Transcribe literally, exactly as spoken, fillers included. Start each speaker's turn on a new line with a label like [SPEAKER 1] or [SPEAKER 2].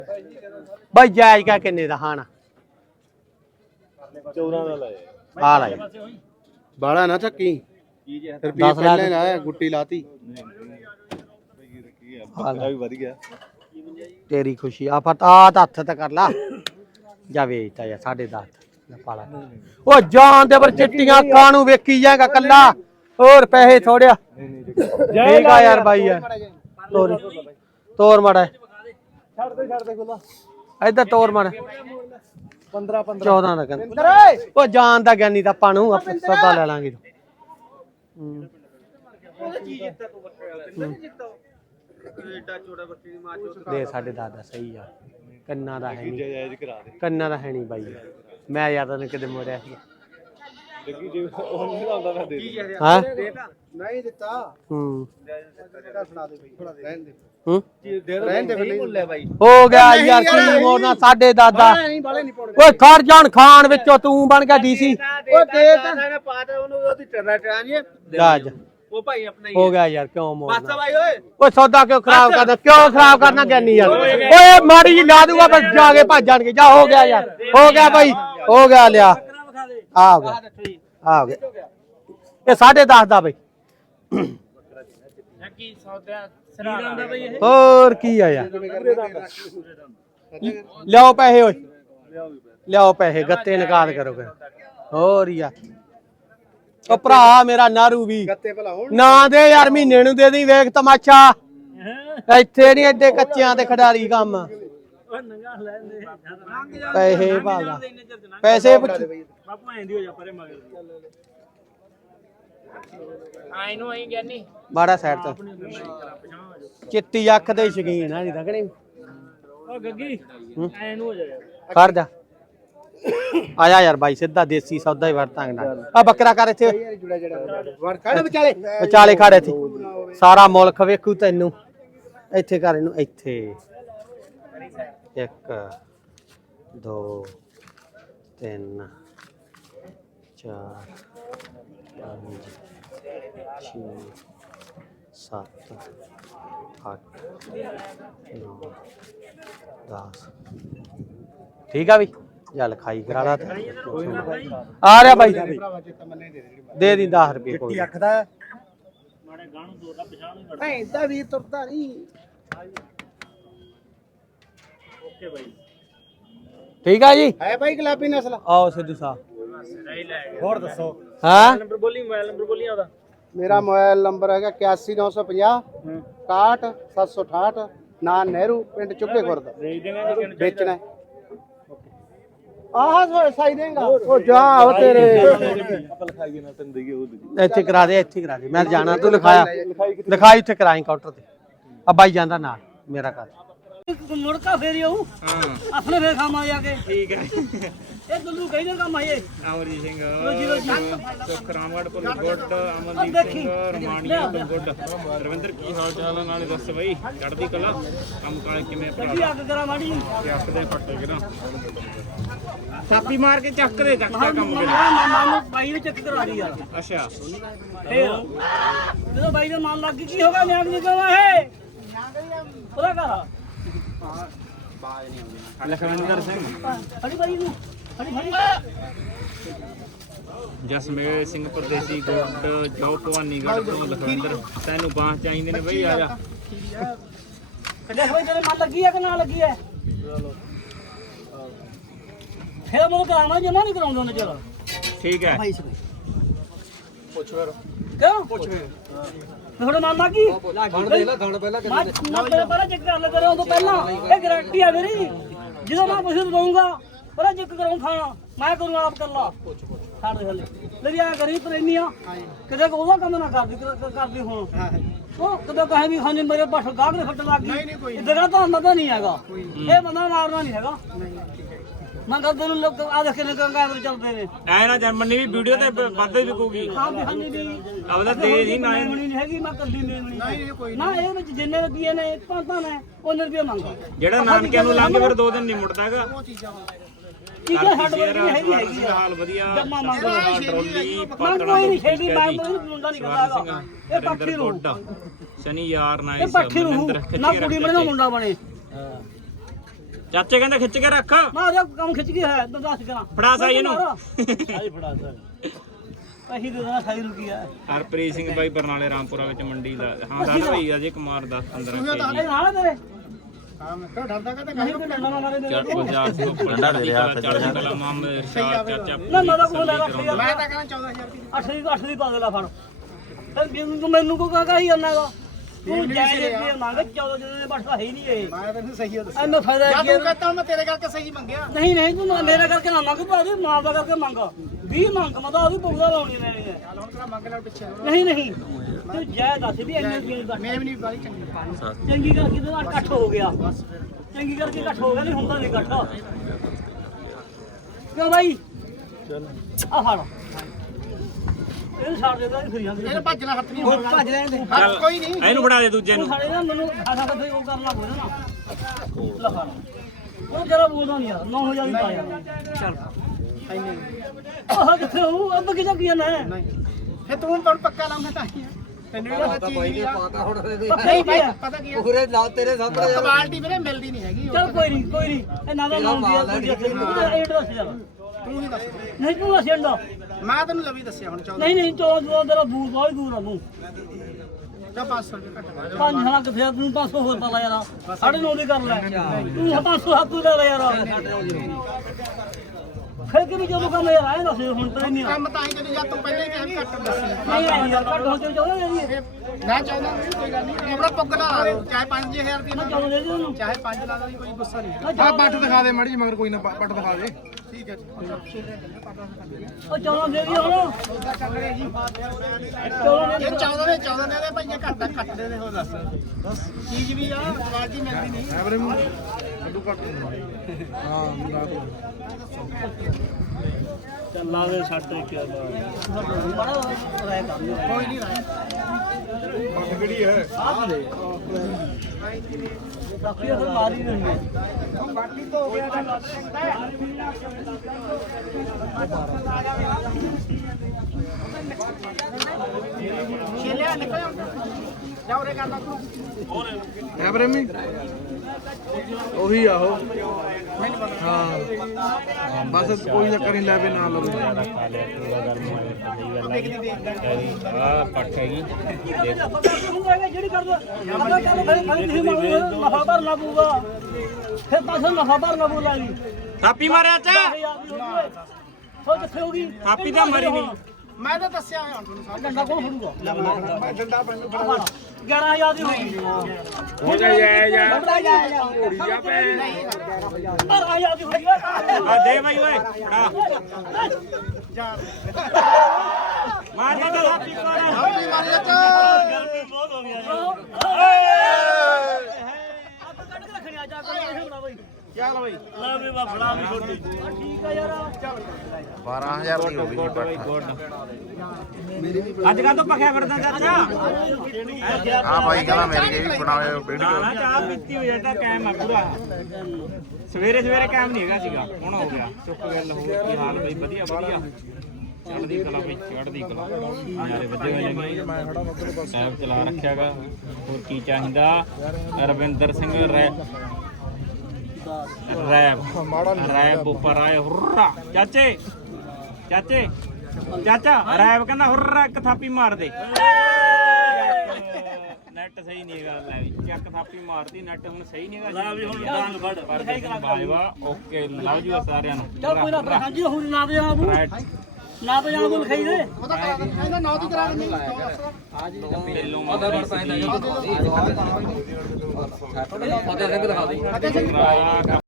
[SPEAKER 1] ਬਾਈ ਜਾਇਜ਼ ਕਾ ਕਿੰਨੇ ਦਾ ਹਾਣਾ
[SPEAKER 2] ਚੌਦਾਂ ਦਾ ਲਾਇਆ
[SPEAKER 1] ਆ ਲੈ
[SPEAKER 3] ਬਾਲਾ ਨਾ ਚੱਕੀ
[SPEAKER 1] ਦਸ
[SPEAKER 3] ਰੁਪਏ ਪਹਿਲੇ ਲਾਇਆ ਗੁੱਟੀ ਲਾਤੀ
[SPEAKER 2] ਬੱਕਰਾ ਵੀ ਵਧ ਗਿਆ
[SPEAKER 1] ਤੇਰੀ ਖੁਸ਼ੀ ਆ ਫਤਾ ਹੱਥ ਤੇ ਕਰ ਲਾ ਜਾ ਵੇਚਤਾ ਯਾ ਸਾਢੇ ਦਸ ਪਾਲਾ ਉਹ ਜਾਨ ਦੇ ਪਰ ਚਿੱਟੀਆਂ ਕਾਣੂ ਵੇਖੀ ਜਾਏਗਾ ਕੱਲਾ ਹੋਰ ਪੈਸੇ ਥੋੜਿਆ ਠੀਕ ਆ ਯਾਰ ਬਾਈ ਯਾਰ ਤੋਰ ਤੋਰ ਮੜਾ
[SPEAKER 2] ਛੱਡ ਦੇ ਛੱਡ ਦੇ ਖੁੱਲਾ
[SPEAKER 1] ਇੱਧਰ ਤੋਰ ਮੜ
[SPEAKER 2] ਪੰਦਰਾਂ ਪੰਦਰਾਂ
[SPEAKER 1] ਚੌਦਾਂ ਦਾ ਕਹਿੰਦਾ ਉਹ ਜਾਨ ਦਾ ਗਿਆਨੀ ਤਾਂ ਆਪਾਂ ਨੂੰ ਆਪਾਂ ਸੌਦਾ ਲੈ ਲਾਂਗੇ ਦੇ ਸਾਡੇ ਦਾਦਾ ਸਹੀ ਆ ਕੰਨਾਂ ਦਾ ਹੈ
[SPEAKER 2] ਜਾਇਜ਼ ਕਰਾ ਦੇ
[SPEAKER 1] ਕੰਨਾਂ ਦਾ ਹੈ ਨਹੀਂ ਬਾਈ ਮੈਂ ਯਾਦ ਨੇ ਕਿਤੇ ਮੋੜਿਆ ਸੀ
[SPEAKER 2] ਲੱਗੀ ਜੇ ਉਹ ਨਹੀਂ ਲਾਉਂਦਾ ਮੈਂ ਦੇ ਦੇ
[SPEAKER 1] ਹਾਂ
[SPEAKER 3] ਨਹੀਂ ਦਿੱਤਾ
[SPEAKER 1] ਹੂੰ
[SPEAKER 3] ਸੁਣਾ ਦੇ ਬਈ ਥੋੜਾ ਦੇ ਰਹਿਣ ਦੇ
[SPEAKER 1] ਹੂੰ
[SPEAKER 3] ਰਹਿਣ ਦੇ ਨਹੀਂ ਭੁੱਲਿਆ ਬਾਈ
[SPEAKER 1] ਹੋ ਗਿਆ ਯਾਰ ਕੀ ਮੋੜਨਾ ਸਾਡੇ ਦਾਦਾ
[SPEAKER 3] ਨਹੀਂ ਬਾਲੇ ਨਹੀਂ ਪਾਉਣੇ
[SPEAKER 1] ਓਏ ਖੜ ਜਾਣ ਖਾਨ ਵਿੱਚੋਂ ਤੂੰ ਬਣ ਗਿਆ ਡੀਸੀ
[SPEAKER 3] ਉਹ ਦੇ ਤਾਂ ਪਾਟ ਉਹਨੂੰ ਉਹਦੀ ਟਰਾ ਟਰਾ ਨਹੀਂ
[SPEAKER 1] ਰਾਜ
[SPEAKER 3] ਉਹ ਭਾਈ ਆਪਣਾ ਹੀ
[SPEAKER 1] ਹੋ ਗਿਆ ਯਾਰ ਕਿਉਂ ਮੋੜਨਾ
[SPEAKER 3] ਬਸ ਭਾਈ ਓਏ
[SPEAKER 1] ਓਏ ਸੌਦਾ ਕਿਉਂ ਖਰਾਬ ਕਰਦਾ ਕਿਉਂ ਖਰਾਬ ਕਰਨਾ ਗਿਆਨੀ ਯਾਰ ਓਏ ਮਾੜੀ ਜੀ ਲਾ ਦੂਗਾ ਬਸ ਜਾ ਕੇ ਭੱਜ ਜਾਣਗੇ ਜਾ ਹੋ ਗਿਆ ਯਾਰ ਹੋ ਗਿਆ ਬਾਈ ਹੋ ਗਿਆ ਲਿਆ ਆ ਗਿਆ ਆ ਗਿਆ ਇਹ ਸਾਢੇ ਦਸ ਦਾ ਬਈ
[SPEAKER 3] ਕੀ ਸੌਦਾ ਸਰਾਣਾ ਦਾ ਬਈ ਇਹ
[SPEAKER 1] ਹੋਰ ਕੀ ਆ ਯਾਰ ਲਿਆਓ ਪੈਸੇ ਓਏ ਲਿਆਓ ਪੈਸੇ ਗੱਤੇ ਨਿਕਾਲ ਕਰੋ ਫਿਰ ਹੋਰ ਯਾਰ ਉਹ ਭਰਾ ਮੇਰਾ ਨਾਰੂ ਵੀ
[SPEAKER 3] ਗੱਤੇ ਭਲਾ ਹੁਣ
[SPEAKER 1] ਨਾ ਦੇ ਯਾਰ ਮਹੀਨੇ ਨੂੰ ਦੇ ਦੀ ਵੇਖ ਤਮਾਸ਼ਾ ਇੱਥੇ ਨਹੀਂ ਐਡੇ ਕੱਚਿਆਂ ਤੇ ਖਿਡਾਰੀ ਕੰਮ ਪੈਸੇ ਭਾਲਦਾ ਪੈਸੇ ਪੁੱਛ
[SPEAKER 2] ਬਾਪੂ ਐਂਦੀ ਹੋ ਜਾ ਪਰੇ ਮਗਰ
[SPEAKER 3] ਆਈ ਨੂੰ ਆਈ ਗਿਆਨੀ
[SPEAKER 1] ਬਾੜਾ ਸਾਈਡ ਤੋਂ ਚਿੱਟੀ ਅੱਖ ਦੇ ਸ਼ਕੀਨ ਆ ਜੀ ਤਕਣੀ
[SPEAKER 2] ਓ ਗੱਗੀ ਐ ਨੂੰ ਹੋ ਜਾ ਯਾਰ
[SPEAKER 1] ਕਰ ਜਾ ਆ ਜਾ ਯਾਰ ਬਾਈ ਸਿੱਧਾ ਦੇਸੀ ਸੌਦਾ ਹੀ ਵਰਤਾਂਗੇ ਨਾਲ ਆ ਬੱਕਰਾ ਕਰ ਇੱਥੇ
[SPEAKER 3] ਜੁੜਾ ਜੜਾ ਵੜ ਖੜ ਵਿਚਾਲੇ
[SPEAKER 1] ਵਿਚਾਲੇ ਖੜ ਇੱਥੇ ਸਾਰਾ ਮੁਲਕ ਵੇਖੂ ਤੈਨੂੰ ਇੱਥੇ ਕਰ ਇਹਨੂੰ ਇੱਥੇ ਇੱਕ ਦੋ ਤਿੰਨ ਚਾਰ ਪੰਜ ਛੇ ਸੱਤ ਅੱਠ ਨੌ ਦਸ ਠੀਕ ਆ ਵੀ ਜਾ ਲਿਖਾਈ ਕਰਾ ਲਾ ਆ ਰਿਹਾ ਬਾਈ ਦੇ ਦੀ ਦਸ ਰੁਪਏ ਕੋਈ
[SPEAKER 3] ਅੱਖ ਦਾ ਮਾੜੇ ਗਾਣੂ ਦੋ ਦਾ ਪਛਾਣ ਨਹੀਂ ਕਰਦਾ ਐਂਦਾ ਵੀ ਤੁਰਦਾ ਨਹੀਂ
[SPEAKER 2] ਓਕੇ ਬਾਈ
[SPEAKER 1] ਠੀਕ ਆ ਜੀ
[SPEAKER 3] ਹੈ ਬਾਈ ਗੁਲਾਬੀ ਨਸਲ
[SPEAKER 1] ਆਓ ਸਿੱਧੂ ਸਾਹਿਬ
[SPEAKER 2] ਹੋਰ ਦੱਸੋ
[SPEAKER 1] ਹਾਂ
[SPEAKER 2] ਨੰਬਰ ਬੋਲੀ ਮੋਬਾਈਲ ਨੰਬਰ ਬੋਲੀ ਆਉਦਾ
[SPEAKER 3] ਮੇਰਾ ਮੋਬਾਈਲ ਨੰਬਰ ਹੈਗਾ ਇਕਾਸੀ ਨੌ ਸੌ ਪੰਜਾਹ ਇਕਾਹਠ ਸੱਤ ਸੌ ਅਠਾਹਠ ਨਾਂ ਨਹਿਰੂ ਪਿੰਡ ਚੁੱਕੇ ਖੁਰਦ
[SPEAKER 2] ਵੇਚ ਦੇਗਾ ਕਿ
[SPEAKER 3] ਵੇਚਣਾ ਆਹ ਸਾਈ ਦੇਗਾ ਉਹ ਜਾ ਉਹ ਤੇਰੇ
[SPEAKER 2] ਆਪਾਂ ਲਿਖਾਈਏ ਨਾ ਤੈਨੂੰ ਦੇਈਏ ਉਹ ਦੂਜੀ
[SPEAKER 1] ਇੱਥੇ ਕਰਾ ਦੇ ਇੱਥੇ ਕਰਾ ਦੇ ਮੈਂ ਜਾਣਾ ਤੂੰ ਲਿਖਾਇਆ ਲਿਖਾਈ ਇੱਥੇ ਕਰਾਈ ਕਾਊਂਟਰ ਤੇ ਆ ਬਾਈ ਜਾਂਦਾ ਨਾਲ ਮੇਰਾ ਕਰ
[SPEAKER 4] ਮੁੜਕਾ ਫੇਰੀ ਆਉ ਹਾਂ ਆਪਣੇ ਫੇਰ ਖਾਮਾ ਜਾ ਕੇ
[SPEAKER 2] ਠੀਕ ਹੈ
[SPEAKER 4] ਇਹ ਦੁੱਲੂ ਕਹੀ ਨਾ ਕੰਮ ਆਏ
[SPEAKER 2] ਅਮਰੀ ਸਿੰਘ ਸੁਖਰਾਮਗੜ੍ਹ ਪੁਰ ਗੁੱਡ ਅਮਨਦੀਪ ਸਿੰਘ ਰਮਾਣੀਆ ਤੋਂ ਗੁੱਡ ਰਵਿੰਦਰ ਕੀ ਹਾਲ ਚਾਲ ਹੈ ਨਾਲੇ ਦੱਸ ਬਈ ਚੜ੍ਹਦੀ ਕਲਾ ਕੰਮ ਕਾਜ ਕਿਵੇਂ ਭਰਾ
[SPEAKER 4] ਕੀ ਅੱਗ ਕਰਾ ਮਾੜੀ
[SPEAKER 2] ਚੱਕ ਦੇ ਫੱਟੇ ਕਿਰਾ ਥਾਪੀ ਮਾਰ ਕੇ ਚੱਕ ਦੇ ਚੱਕ ਦਾ ਕੰਮ
[SPEAKER 4] ਮਾਮਾ ਮਾਮਾ ਨੂੰ ਬਾਈ ਨੂੰ ਚੈੱਕ ਕਰਾ ਦੀ ਯਾਰ
[SPEAKER 2] ਅੱਛਾ
[SPEAKER 4] ਫੇਰ ਜਦੋਂ ਬਾਈ ਦਾ ਮਨ ਲੱਗ ਗਈ ਕੀ ਹੋਗਾ ਨਿਆਂਗ ਜੀ ਕਹਾਂ ਇਹ ਉਹਦਾ ਕਹਾ
[SPEAKER 2] ਲਖਵਿੰਦਰ ਸਿੰਘ
[SPEAKER 4] ਹੜੀ ਬਾਈ ਨੂੰ ਹੜੀ ਹੜੀ
[SPEAKER 2] ਜਸਮੇਲ ਸਿੰਘ ਪਰਦੇਸੀ ਗੁੱਡ ਜੋ ਭਵਾਨੀਗੜ੍ਹ ਤੋਂ ਲਖਵਿੰਦਰ ਤੈਨੂੰ ਬਾਂਹ ਚਾਹੀਦੇ ਨੇ ਬਈ ਆ ਜਾ
[SPEAKER 4] ਦੇਖ ਬਾਈ ਤੇਰੇ ਮਨ ਲੱਗੀ ਹੈ ਕਿ ਨਾ ਲੱਗੀ ਹੈ ਫੇਰ ਮੈਨੂੰ ਕਰਾਉਣਾ ਜਮਾ ਨਹੀਂ ਕਰਾਉਂਦੇ ਉਹਨੇ ਚਲ
[SPEAKER 2] ਠੀਕ ਹੈ
[SPEAKER 3] ਪੁੱਛ ਫਿਰ
[SPEAKER 4] ਕਿਉਂ ਪੁੱਛ ਫਿਰ ਤੁਹਾਡਾ ਨਾਮ ਲੱਗੀ
[SPEAKER 3] ਗਾਣ ਦੇ ਲੈ ਗਾਣ ਪਹਿਲਾਂ
[SPEAKER 4] ਮੈਂ ਮੈਂ ਪਹਿਲਾਂ ਚੈੱਕ ਕਰ ਲੈ ਤੇਰੇ ਤੋਂ ਪਹਿਲਾਂ ਇਹ ਗਾਰੰਟੀ ਆ ਮੇਰੀ ਜਦੋਂ ਮੈਂ ਪੁੱਛ ਦਊਂਗਾ ਪਹਿਲਾਂ ਚੈੱਕ ਕਰਾਉਂ ਖਾਣਾ ਮੈਂ ਕਰੂੰ ਆਪ ਕਰ ਲਾ ਛੱਡ ਦੇ ਹਲੇ ਮੇਰੀ ਆ ਕਰੀ ਪ੍ਰੇਮੀ ਆ ਕਿਤੇ ਉਹਦਾ ਕੰਮ ਨਾ ਕਰਦੀ ਕਰਦੀ ਹੁਣ ਉਹ ਕਦੇ ਕਹੇ ਵੀ ਹਾਂਜੀ ਮੇਰੇ ਪਾਸ ਗਾਹਕ ਨੇ ਫੱਟ ਲੱਗ ਗਈ ਇਦਾਂ ਤਾਂ ਮਦਾ ਨਹੀਂ ਹੈਗਾ ਇਹ ਬੰਦਾ ਮਾਰਨਾ ਨਹੀਂ ਹੈਗਾ ਮੈਂ ਕਰਦੇ ਨੂੰ ਲੋਕ ਆ ਦੇਖ ਕੇ ਕੈਮਰੇ ਚੱਲਦੇ ਨੇ
[SPEAKER 2] ਐ ਨਾ ਜਰਮਨੀ ਵੀ ਵੀਡੀਓ ਤੇ ਵੱਧ ਹੀ ਵਿਕੂਗੀ
[SPEAKER 4] ਹਾਂ ਵੀ ਹਾਂਜੀ ਵੀ
[SPEAKER 2] ਆਪਦਾ ਤੇਜ਼ ਹੀ ਨਾ
[SPEAKER 4] ਨਹੀਂ ਹੈਗੀ ਮੈਂ ਕੱਲੀ ਮੇਮਣੀ ਨਾ ਇਹ ਵਿੱਚ ਜਿੰਨੇ ਰੁਪਏ ਨੇ ਪੰਤਾਂ ਨੇ ਉਹਨੇ ਰੁਪਏ ਮੰਗੋ
[SPEAKER 2] ਜਿਹੜਾ ਨਾਨਕਿਆਂ ਨੂੰ ਲੰਘ ਫਿਰ ਦੋ ਦਿਨ ਨਹੀਂ ਮੁੜਦਾ ਹੈਗਾ
[SPEAKER 4] ਚੀਜ਼ਾਂ ਛੱਡ ਵਰਗੀ ਹੈਗੀ ਹੈਗੀ ਆ
[SPEAKER 2] ਹਾਲ ਵਧੀਆ
[SPEAKER 4] ਜੰਮਾ ਮੰਗੋ
[SPEAKER 2] ਟਰੋਲੀ
[SPEAKER 4] ਮੈਂ
[SPEAKER 2] ਪਾਤੜਾ
[SPEAKER 4] ਕੋਈ ਨਹੀਂ ਛੇੜੀ ਮੈਂ ਕੋਈ ਮੁੰਡਾ ਨਹੀਂ ਕਰਦਾ ਇਹ ਪੱਖੀ ਨੂੰ
[SPEAKER 2] ਸ਼ਨੀ ਯਾਰ
[SPEAKER 4] ਇਹ
[SPEAKER 2] ਨਾਈਸ
[SPEAKER 4] ਪੱਖੀ ਨੂੰ ਨਾ ਕੁੜੀ ਬਣੇ ਨਾ ਮੁੰਡਾ ਬਣੇ
[SPEAKER 2] ਚਾਚੇ ਕਹਿੰਦਾ ਖਿੱਚ ਕੇ ਰੱਖ
[SPEAKER 4] ਮੈਂ ਉਹਦਾ ਕੰਮ ਖਿੱਚ ਗਿਆ ਹੈ ਦੱਸ ਕਰਾਂ
[SPEAKER 2] ਫੜਾ ਸਾਈ ਇਹਨੂੰ
[SPEAKER 4] ਸਾਈ ਫੜਾ ਸਾਈ ਅਸੀਂ ਦੇ ਦੇਣਾ ਸਾਈ ਰੁਕੀ ਆ
[SPEAKER 2] ਹਰਪ੍ਰੀਤ ਸਿੰਘ ਬਾਈ ਬਰਨਾਲੇ ਰਾਮਪੁਰਾ ਵਿੱਚ ਮੰਡੀ ਦਾ ਹਾਂ ਦੱਸ ਭਾਈ ਅਜੇ ਕੁਮਾਰ ਦਸ ਪੰਦਰਾਂ ਕੇਜੀ
[SPEAKER 4] ਇਹ ਨਾਲ ਤੇਰੇ
[SPEAKER 3] ਹਾਂ ਮੈਂ ਕਿਹਾ ਡਰਦਾ ਕਹਤੇ
[SPEAKER 4] ਨਹੀਂ ਕੋਈ ਡੰਡਾ ਨਾ ਮਾਰੇ ਦੇ
[SPEAKER 2] ਚੱਲ ਬਾਜ਼ਾਰ ਤੋਂ ਪਲਟਾ ਦੇ ਚੜ੍ਹਦੀ ਕਲਾ ਮਾਮ ਇਰਸ਼ਾਦ ਚਾਚਾ
[SPEAKER 4] ਨਾ ਮੈਂ ਤਾਂ ਕੋਈ ਲੈ ਰੱਖ ਲਿਆ
[SPEAKER 3] ਮੈਂ ਤਾਂ ਕਹਿੰਦਾ ਚੌਦਾਂ ਹਜ਼ਾਰ ਦੀ
[SPEAKER 4] ਅੱਠ ਦੀ ਅੱਠ ਦੀ ਪਾ ਦੇ ਲੈ ਫੜ ਫਿਰ ਮੈਨੂੰ ਮੈਨੂੰ ਕੋ ਕਹਾ ਹੀ ਜਾਂਦਾਗਾ ਤੂੰ ਜਾਇਜ਼ ਰੁਪਏ ਮੰਗ ਚੌਦਾਂ ਦੇ ਬਸ ਹੈ ਹੀ ਨਹੀਂ ਇਹ
[SPEAKER 3] ਮੈਂ ਤੈਨੂੰ ਸਹੀ ਦੱਸ
[SPEAKER 4] ਐ ਮੈਂ ਫਾਇਦਾ
[SPEAKER 3] ਜਾਂ
[SPEAKER 4] ਕੀ
[SPEAKER 3] ਤੂੰ ਕਹਤਾ ਮੈਂ ਤੇਰੇ ਕਰਕੇ ਸਹੀ ਮੰਗਿਆ
[SPEAKER 4] ਨਹੀਂ ਨਹੀਂ ਤੂੰ ਮੇਰੇ ਕਰਕੇ ਨਾ ਮੰਗ ਤੂੰ ਆਦੀ ਮਾਂ ਦਾ ਕਰਕੇ ਮੰਗ ਵੀਹ ਮੰਗ ਮੈਂ ਤਾਂ ਉਹਦੀ ਬੁਗਦਾ ਲਾਉਣੀ ਲੈਣੀ ਹੈ
[SPEAKER 3] ਚੱਲ ਹੁਣ ਤੇਰਾ ਮੰਗ ਲੈ ਪਿੱਛੇ
[SPEAKER 4] ਨਹੀਂ ਨਹੀਂ ਤੂੰ ਜਾਇ ਦੱਸ ਵੀ ਇੰਨੇ ਰੁਪਏ ਦੀ
[SPEAKER 3] ਮੈਂ ਵੀ ਨਹੀਂ ਬਾਲੀ ਚੰਗੀ
[SPEAKER 4] ਚੰਗੀ ਕਰਕੇ ਤੇ ਨਾਲ ਇਕੱਠ ਹੋ ਗਿਆ ਚੰਗੀ ਕਰਕੇ ਇਕੱਠ ਹੋ ਗਿਆ ਨਹੀਂ ਹੁੰਦਾ ਨਹੀਂ ਇਕੱਠ ਕਿਉਂ ਬਾਈ ਚੱਲ ਆ ਫੜ ਇਹ ਛੱਡ ਦੇ ਤਾਂ ਫਿਰ ਜਾਂਦੇ
[SPEAKER 3] ਇਹਨੇ ਭੱਜ ਲੈ ਹੱਥ ਨਹੀਂ
[SPEAKER 4] ਉਹ ਭੱਜ ਲੈਣ ਦੇ
[SPEAKER 3] ਹੱਥ ਕੋਈ ਨਹੀਂ
[SPEAKER 2] ਇਹਨੂੰ ਫੜਾ ਦੇ ਦੂਜੇ ਨੂੰ
[SPEAKER 4] ਸਾਡੇ ਨਾ ਮੈਨੂੰ ਖਾਸਾ ਕਰਦੇ ਉਹ ਕਰਨਾ ਕੋਈ ਨਾ ਲਫਾ ਉਹ ਜਰਾ ਬੋਲਦਾ ਨਹੀਂ ਯਾਰ ਨੌ ਹਜ਼ਾਰ ਹੀ ਪਾਇਆ ਚੱਲ
[SPEAKER 3] ਇੰਨੇ
[SPEAKER 4] ਆਹ ਕਿੱਥੇ ਉਹ ਅੱਬ ਕੀ ਜਾਂਦੀ ਨਾ
[SPEAKER 3] ਨਹੀਂ ਫੇ ਤੂੰ ਹੁਣ ਪੱਕਾ ਲਾਉਂਗਾ ਤਾਂ ਹੀ ਆ। ਤੈਨੂੰ ਵੀ ਪਤਾ ਚੀਜ਼ ਨਹੀਂ ਆ
[SPEAKER 4] ਨਹੀਂ ਭਾਈ
[SPEAKER 3] ਪਤਾ ਕੀ ਆ
[SPEAKER 5] ਪੂਰੇ ਲਾ ਤੇਰੇ ਸਾਹਮਣੇ
[SPEAKER 3] ਕੁਆਲਿਟੀ ਵੀਰੇ ਮਿਲਦੀ ਨਹੀਂ ਹੈਗੀ
[SPEAKER 4] ਚੱਲ ਕੋਈ ਨਹੀਂ ਕੋਈ ਨਹੀਂ ਇਹ ਨਾ ਦਾ ਲਾਉਂਦੀ ਆ ਕੋਈ ਜੱਥੇ ਨੂੰ ਇਹ ਦੱਸ ਚੱਲ
[SPEAKER 3] ਤੂੰ ਹੀ ਦੱਸ
[SPEAKER 4] ਨਹੀਂ ਤੂੰ ਦੱਸ ਜਾਂਦਾ
[SPEAKER 3] ਮੈਂ ਤੈਨੂੰ ਲਵੀ ਦੱਸਿਆ ਹੁਣ ਚੌਦਾਂ
[SPEAKER 4] ਨਹੀਂ ਨਹੀਂ ਚੋ ਜੋ ਤੇਰਾ ਬੂਰ ਬਹੁਤ ਦੂਰ ਆ ਤੂੰ
[SPEAKER 3] ਜਾਂ ਪੰਜ ਸੌ ਰੁਪਏ ਘੱਟ ਕਰ
[SPEAKER 4] ਪੰਜ ਹਜ਼ਾਰ ਕਿੱਥੇ ਆ, ਤੂੰ ਪੰਜ ਸੌ ਹੋਰ ਪਾ ਲਾ ਯਾਰ ਸਾਢੇ ਨੌ ਦੀ ਕਰ ਲੈ ਤੂੰ ਪੰਜ ਸੌ ਹੱਥ ਲੈ ਲੈ ਯਾਰ ਫਿਰ ਕਿ ਵੀ ਜਦੋਂ ਕੰਮ ਯਾਰ ਆਏ ਦੱਸ ਹੁਣ ਤਾਂ ਨਹੀਂ ਆ
[SPEAKER 3] ਕੰਮ ਤਾਂ ਹੀ ਜਦੋਂ ਜਦ ਤੂੰ ਪਹਿਲਾਂ ਹੀ ਕਿਹਾ ਘੱਟ ਦੱਸੀ
[SPEAKER 4] ਨਹੀਂ ਆਈ ਯਾਰ ਘੱਟ ਹੋ ਜਾਓ ਚਾਹੁੰਦਾ ਜੀ
[SPEAKER 3] ਨਾ ਚਾਹੁੰਦਾ ਨਹੀਂ ਕੋਈ ਗੱਲ ਨਹੀਂ ਆਪਣਾ ਪੁੱਗ ਲਾ ਲਾ ਲਓ, ਚਾਹੇ ਪੰਜ ਹਜ਼ਾਰ ਦੀ
[SPEAKER 4] ਨਾ ਚਾਹੁੰਦਾ ਦੇ ਦੇ ਉਹਨੂੰ
[SPEAKER 3] ਚਾਹੇ ਪੰਜ ਲਾ ਲਾ ਕੋਈ ਗੁੱਸਾ ਨਹੀਂ
[SPEAKER 4] ਨਾ ਚਾਹੁੰਦਾ
[SPEAKER 5] ਦਿਖਾ ਦੇ ਮਾੜੀ ਜੀ ਮਗਰ ਕੋਈ ਨਾ ਪੱਟ ਦਿਖਾ ਦੇ
[SPEAKER 3] ਠੀਕ ਹੈ
[SPEAKER 4] ਉਹ ਚਾਹੁੰਦਾ ਦੇ ਦੀ ਹੁਣ
[SPEAKER 3] ਚੱਲ ਰਿਹਾ ਜੀ
[SPEAKER 4] ਚਾਹੁੰਦਾ ਦੇ
[SPEAKER 3] ਇਹ ਚੌਦਾਂ ਦੇ ਚੌਦਾਂ ਦੇ ਦੇ ਭਾਈ ਘੱਟ ਦਾ ਘੱਟ ਦੇ ਦੇ ਹੋ ਦੱਸ ਬਸ ਚੀਜ਼ ਵੀ ਆ ਕੁਆਲਿਟੀ ਮਿਲਦੀ ਨਹੀਂ
[SPEAKER 5] ਐਵਰੇ ਮੂੰਹ ਅੱਡੂ ਕੱਟ ਹਾਂ ਮੇਰਾ ਤੋਂ
[SPEAKER 4] ਚੱਲ ਲਾ ਦੇ ਛੱਡ ਕੇ ਆ ਬੜਾ ਰਾਇ ਕਰ
[SPEAKER 3] ਕੋਈ ਨਹੀਂ ਰਾਇ
[SPEAKER 5] ਕਿਹੜੀ ਹੈ
[SPEAKER 4] ਆਪ ਦੇ ਬਾਕੀ ਅਸਲ ਮਾਰੀ ਨਹੀਂ ਹੈ
[SPEAKER 3] ਬਾਕੀ ਤੋਂ ਹੋ ਗਿਆ ਤਾਂ ਲੱਗ ਸਕਦਾ ਹੈ ਛੇਲਿਆ ਨਿਕਲ ਜਾ ਉਰੇ ਕਰ ਲਾ ਤੂੰ
[SPEAKER 5] ਐਵਰੇ ਮੀ ਉਹੀ ਆਹੋ ਹਾਂ ਬਸ ਕੋਈ ਚੱਕਰ ਨਹੀਂ ਲੈਵੇ ਨਾ ਲਵੇ
[SPEAKER 2] ਆ ਪੱਟ ਹੈਗੀ
[SPEAKER 4] ਜਿਹੜੀ ਕਰਦਾ ਆਪਣਾ ਕੰਮ ਫਿਰ ਫਿਰ ਤੁਸੀਂ ਮੰਗੋ ਨਫਾ ਭਰਨਾ ਪਊਗਾ ਫਿਰ ਪਾਸੇ ਨਫਾ ਭਰਨਾ ਪਊਗਾ ਜੀ
[SPEAKER 2] ਥਾਪੀ ਮਾਰਿਆ ਚਾ
[SPEAKER 4] ਸੋ ਕਿੱਥੇ ਹੋਗੀ
[SPEAKER 2] ਥਾਪੀ ਤਾਂ ਮਰੀ ਨਹੀਂ
[SPEAKER 3] ਮੈਂ ਤਾਂ ਦੱਸਿਆ ਹੋਇਆ ਹੁਣ ਤੁਹਾਨੂੰ ਸਾਰਾ
[SPEAKER 4] ਡੰਡਾ ਕੌਣ ਫੜੂਗਾ
[SPEAKER 3] ਮੈਂ ਡੰਡਾ ਪੈਣ ਨੂੰ
[SPEAKER 4] ਗਿਆਰਾਂ ਹਜ਼ਾਰ ਦੀ ਹੋਗੀ
[SPEAKER 2] ਹੋ ਜਾ ਜਾ ਜਾ
[SPEAKER 4] ਘੋੜੀ ਜਾ ਪੈ ਬਾਰਾਂ ਹਜ਼ਾਰ ਦੀ ਹੋਗੀ
[SPEAKER 2] ਆ ਦੇ ਬਾਈ ਓਏ ਫੜਾ
[SPEAKER 3] ਜਾ
[SPEAKER 2] ਮਾਰ ਦੇ ਤਾਂ ਥਾਪੀ ਕੋਲ
[SPEAKER 3] ਆਪੀ ਮਾਰਿਆ ਚਾ
[SPEAKER 4] ਗਰਮੀ ਬਹੁਤ ਹੋ ਗਈ ਯਾਰ ਆਪ ਕੱਢ ਕੇ ਰੱਖਣੀ ਆ ਜਾ ਕੇ ਬਣਾ ਬਈ
[SPEAKER 3] ਚੱਲ ਬਈ
[SPEAKER 4] ਲਾ ਵੀ ਵਾ ਫੜਾ ਵੀ ਛੋਟੀ ਠੀਕ ਆ ਯਾਰ ਚੱਲ
[SPEAKER 5] ਬਾਰਾਂ ਹਜ਼ਾਰ ਦੀ ਹੋ ਗਈ
[SPEAKER 2] ਗੁੱਡ ਬਾਈ ਗੁੱਡ ਅੱਜ ਕੱਲ ਤੋਂ ਪਖਿਆ ਫਿਰਦਾ ਚਾਚਾ
[SPEAKER 5] ਆ ਭਾਈ ਕਹਿੰਦਾ ਮੇਰੀ ਇਹ ਵੀ ਬਣਾਵੇ ਵੀਡੀਓ
[SPEAKER 2] ਨਾ ਨਾ ਚਾਹ ਪੀਤੀ ਹੋਈ ਐਡਾ ਕਾਇਮ ਆ ਪੂਰਾ ਸਵੇਰੇ ਸਵੇਰੇ ਕਾਇਮ ਨਹੀਂ ਹੈਗਾ ਸੀਗਾ ਹੁਣ ਹੋ ਗਿਆ ਚੁੱਪ ਗੱਲ ਹੋ ਗਈ ਕੀ ਹਾਲ ਬਈ ਵਧੀਆ ਵਧੀਆ ਚੜ੍ਹਦੀ ਕਲਾ ਬਈ ਚੜ੍ਹਦੀ ਕਲਾ ਨਾਰੇ ਵੱਜੇ ਹੋਏ ਨੇ ਸਾਹਿਬ ਚਲਾ ਰੱਖਿਆਗਾ ਹੋਰ ਕੀ ਚਾਹੀਦਾ ਰਵਿੰਦਰ ਸਿੰਘ ਰੈ ਰੈਬ ਰੈਬ ਉੱਪਰ ਆਏ ਹੁਰਰਾ ਚਾਚੇ ਚਾਚੇ ਚਾਚਾ ਰੈਬ ਕਹਿੰਦਾ ਹੁਰਰਾ ਇੱਕ ਥਾਪੀ ਮਾਰ ਦੇ ਨੈਟ ਸਹੀ ਨਹੀਂ ਹੈਗਾ ਲੈ ਵੀ ਚੱਕ ਥਾਪੀ ਮਾਰਦੀ ਨੈਟ ਹੁਣ ਸਹੀ ਨਹੀਂ ਹੈਗਾ ਲੈ ਵੀ ਹੁਣ ਡਾਂਗ ਫੜ ਪਰ ਬਾਏ ਵਾ ਓਕੇ ਲਵ ਯੂ ਸਾਰਿਆਂ ਨੂੰ
[SPEAKER 4] ਚੱਲ ਕੋਈ ਨਾ ਹਾਂਜੀ ਹੁਣ ਨਾ ਤੇ ਜਾਣਾ ਤੂੰ
[SPEAKER 2] ਰਾਈਟ
[SPEAKER 4] ਨਾ ਤੇ ਜਾਣਾ ਤੂੰ ਲਿਖਾਈ ਦੇ
[SPEAKER 3] ਉਹਦਾ ਕਰਾ ਦੇ ਕਹਿੰਦਾ ਨੌ ਦੀ ਕਰਾ ਦੇ
[SPEAKER 2] ਢਿੱਲੋਂ ਮਾਰ
[SPEAKER 5] ਫਤਿਹ ਸਿੰਘ ਦਿਖਾ ਦੇ
[SPEAKER 2] ਦੇ